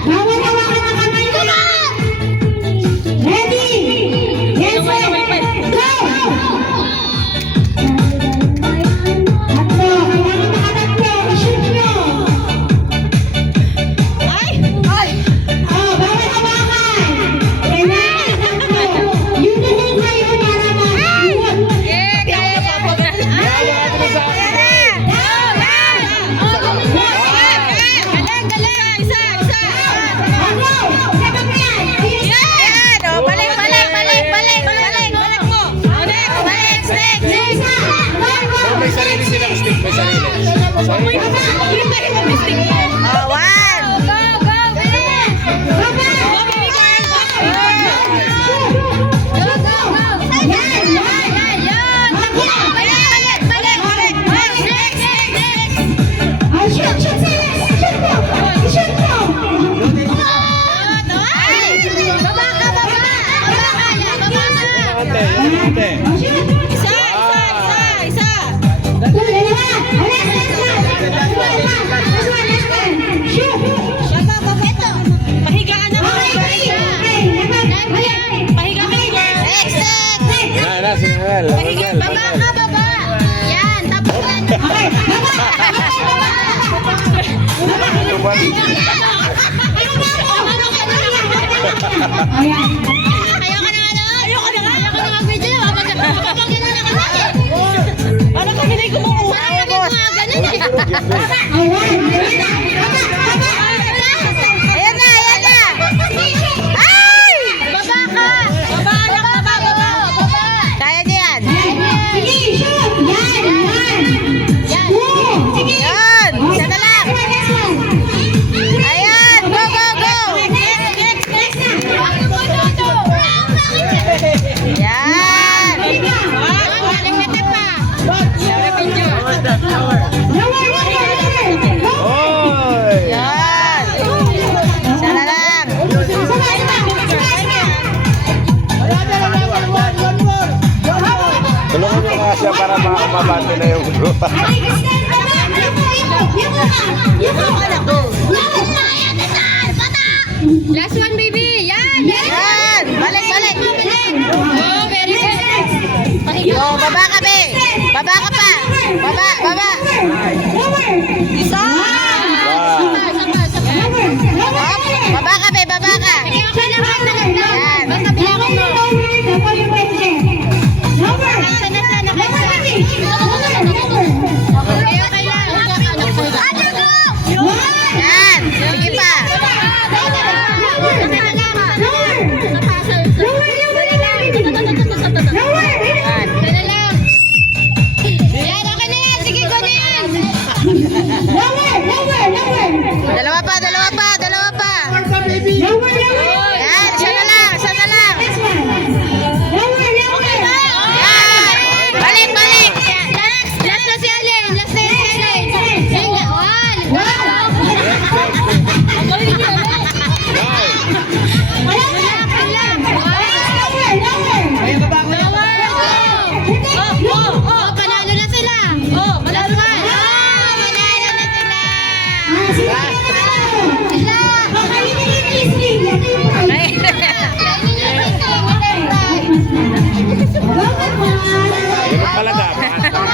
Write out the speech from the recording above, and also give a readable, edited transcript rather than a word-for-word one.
Bawal hawakan ang kamay mo. Ready? Yes, sir. Go! Tatlo. Kailangan nakatatlo. I-shoot nyo. Oh, bawal hawakan. Kailangan tatlo. Uniform kayo para ma-shoot. May sarili silang stick, may sarili. Ate, na, si Noel. Tulungan nyo nga siya para makabante na yung group. Last one, baby. Yan. Balik. Oh, very good. Oh, baba ka, be. Baba ka pa. Baba. Isa. Baba ka, be. Baba ka. Yan. Basta bilangan mo. Yan. Sige pa. Dalawa pa. Yan, isa na lang. Yan. Balik. Last na si Allen. Panalo na sila. Last one. Panalo na sila. Go,